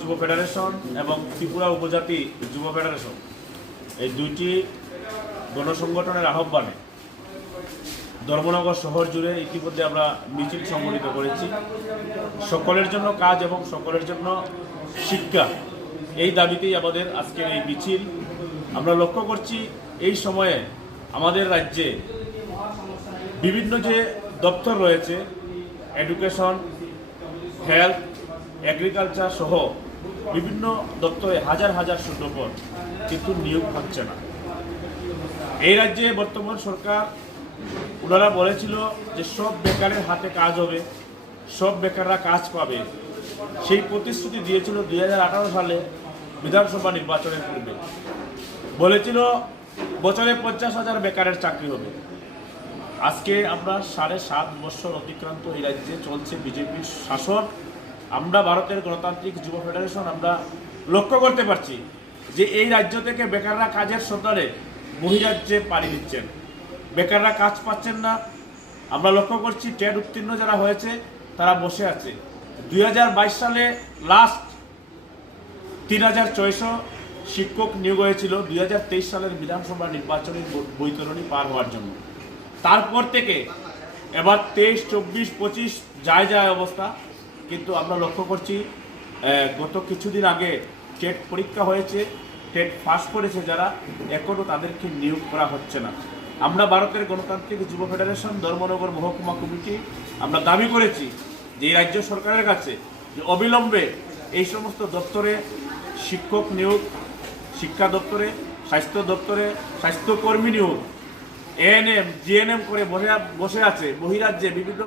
যুব ফেডারেশন এবং ত্রিপুরা উপজাতি যুব ফেডারেশন। এই দুইটি গণসংগঠনের আহ্বানে ধর্মনগর শহর জুড়ে ইতিমধ্যে আমরা মিছিল সংগঠিত করেছি। সকলের জন্য কাজ এবং সকলের জন্য শিক্ষা, এই দাবিতেই আমাদের আজকের এই মিছিল। আমরা লক্ষ্য করছি এই সময়ে আমাদের রাজ্যে বিভিন্ন যে দপ্তর রয়েছে এডুকেশন হেলথ এগ্রিকালচার সহ বিভিন্ন দপ্তরে হাজার হাজার শূন্যপদ কিন্তু নিয়োগ হচ্ছে না। এই রাজ্যে বর্তমান সরকার, ওনারা বলেছিল যে সব বেকারের হাতে কাজ হবে, সব বেকাররা কাজ পাবে। সেই প্রতিশ্রুতি দিয়েছিল দুই হাজার আঠারো সালে বিধানসভা নির্বাচনের পূর্বে। বলেছিল বছরে পঞ্চাশ হাজার বেকারের চাকরি হবে। আজকে আমরা সাড়ে সাত বছর অতিক্রান্ত এই রাজ্যে চলছে বিজেপির শাসন। আমরা ভারতের গণতান্ত্রিক যুব ফেডারেশন, আমরা লক্ষ্য করতে পারছি যে এই রাজ্য থেকে বেকাররা কাজের সন্ধানে বহিরাজ্যে পাড়ি দিচ্ছেন, বেকাররা কাজ পাচ্ছেন না। আমরা লক্ষ্য করছি টেট উত্তীর্ণ যারা হয়েছে, তারা বসে আছে। দুই হাজার বাইশ সালে লাস্ট তিন হাজার ছয়শো শিক্ষক নিয়োগ হয়েছিল, দুই হাজার তেইশ সালের বিধানসভা নির্বাচনের বৈতরণী পার হওয়ার জন্য। তারপর থেকে এবার তেইশ, চব্বিশ, পঁচিশ যায় যায় অবস্থা কিন্তু আমরা লক্ষ্য করছি গত কিছুদিন আগে টেট পরীক্ষা হয়েছে, টেট পাস করেছে যারা এখনও তাদেরকে নিয়োগ করা হচ্ছে না। আমরা ভারতের গণতান্ত্রিক যুব ফেডারেশন, ধর্মনগর মহকুমা কমিটি, আমরা দাবি করেছি যে রাজ্য সরকারের কাছে যে অবিলম্বে এই সমস্ত দপ্তরে শিক্ষক নিয়োগ, শিক্ষা দপ্তরে, স্বাস্থ্য দপ্তরে, স্বাস্থ্যকর্মী নিয়োগ এএনএম জিএনএম করে বসে বসে আছে, বহিরাজ্যে বিভিন্ন